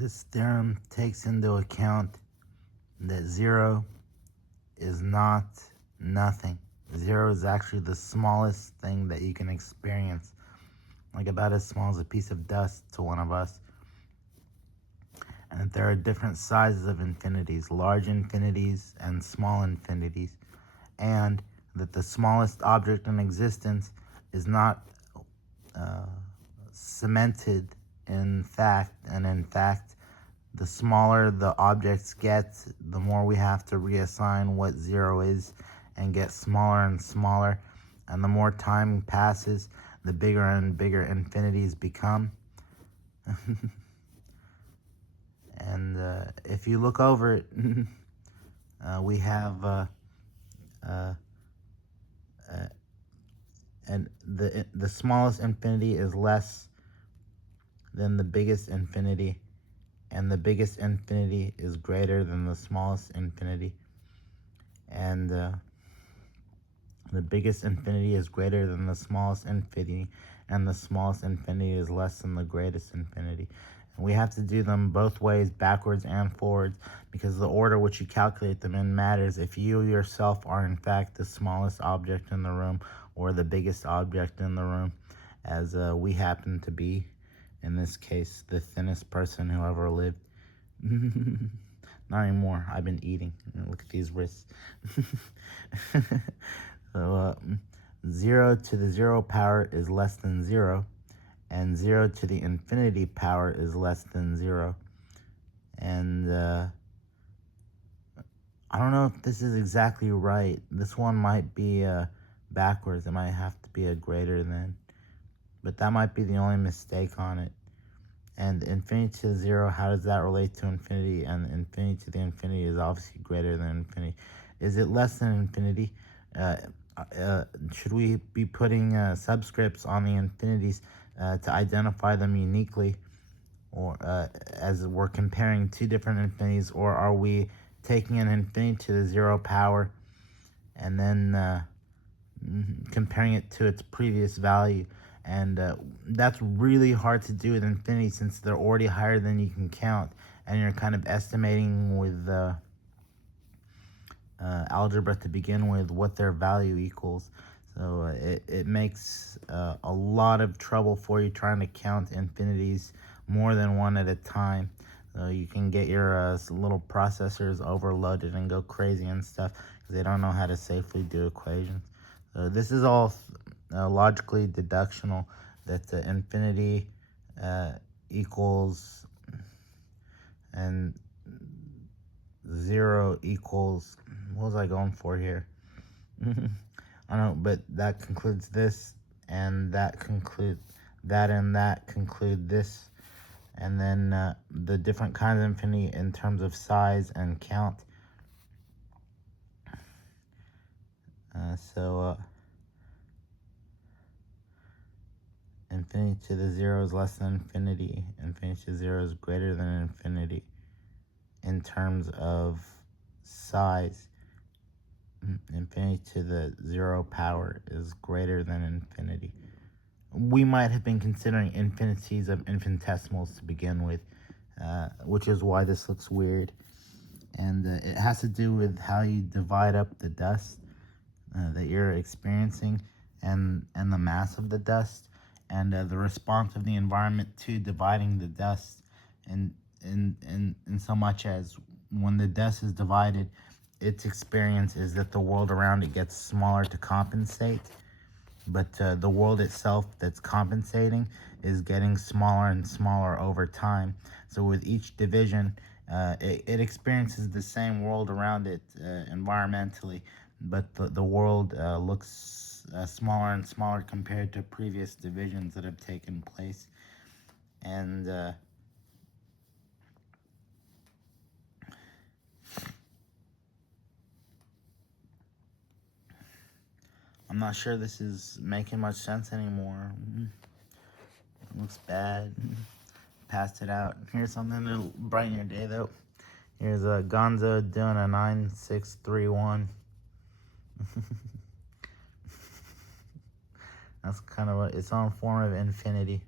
This theorem takes into account that 0 is not nothing. 0 is actually the smallest thing that you can experience, like about as small as a piece of dust to one of us. And that there are different sizes of infinities, large infinities and small infinities, and that the smallest object in existence is not cemented in fact, and in fact, the smaller the objects get, the more we have to reassign what 0 is and get smaller and smaller. And the more time passes, the bigger and bigger infinities become. And if you look over it, we have and the smallest infinity is less than the biggest infinity, and the biggest infinity is greater than the smallest infinity, and the biggest infinity is greater than the smallest infinity, and the smallest infinity is less than the greatest infinity. And we have to do them both ways, backwards and forwards, because the order which you calculate them in matters if you yourself are in fact the smallest object in the room or the biggest object in the room, as we happen to be. In this case, the thinnest person who ever lived. Not anymore. I've been eating. Look at these wrists. So 0 to the 0 power is less than 0, and 0 to the infinity power is less than 0. And I don't know if this is exactly right. This one might be backwards. It might have to be a greater than. But that might be the only mistake on it. And infinity to 0, how does that relate to infinity? And infinity to the infinity is obviously greater than infinity. Is it less than infinity? Should we be putting subscripts on the infinities to identify them uniquely, or as we're comparing two different infinities? Or are we taking an infinity to the 0 power and then comparing it to its previous value? And that's really hard to do with infinity, since they're already higher than you can count, and you're kind of estimating with algebra to begin with what their value equals. So it makes a lot of trouble for you trying to count infinities more than one at a time. So you can get your little processors overloaded and go crazy and stuff because they don't know how to safely do equations. So this is all logically deductional, that the infinity equals and 0 equals, what was I going for here? I don't know, but that concludes this, and that concludes that, and that conclude this. And then the different kinds of infinity in terms of size and count. Infinity to the 0 is less than infinity. Infinity to 0 is greater than infinity. In terms of size, infinity to the 0 power is greater than infinity. We might have been considering infinities of infinitesimals to begin with, which is why this looks weird. And it has to do with how you divide up the dust that you're experiencing, and the mass of the dust, and the response of the environment to dividing the dust. And in so much as when the dust is divided, its experience is that the world around it gets smaller to compensate, but the world itself that's compensating is getting smaller and smaller over time. So with each division, it experiences the same world around it environmentally, but the world looks smaller and smaller compared to previous divisions that have taken place. And I'm not sure this is making much sense anymore. It looks bad. Passed it out. Here's something that'll brighten your day, though. Here's a Gonzo doing a 9631. That's kind of what it's on, form of infinity.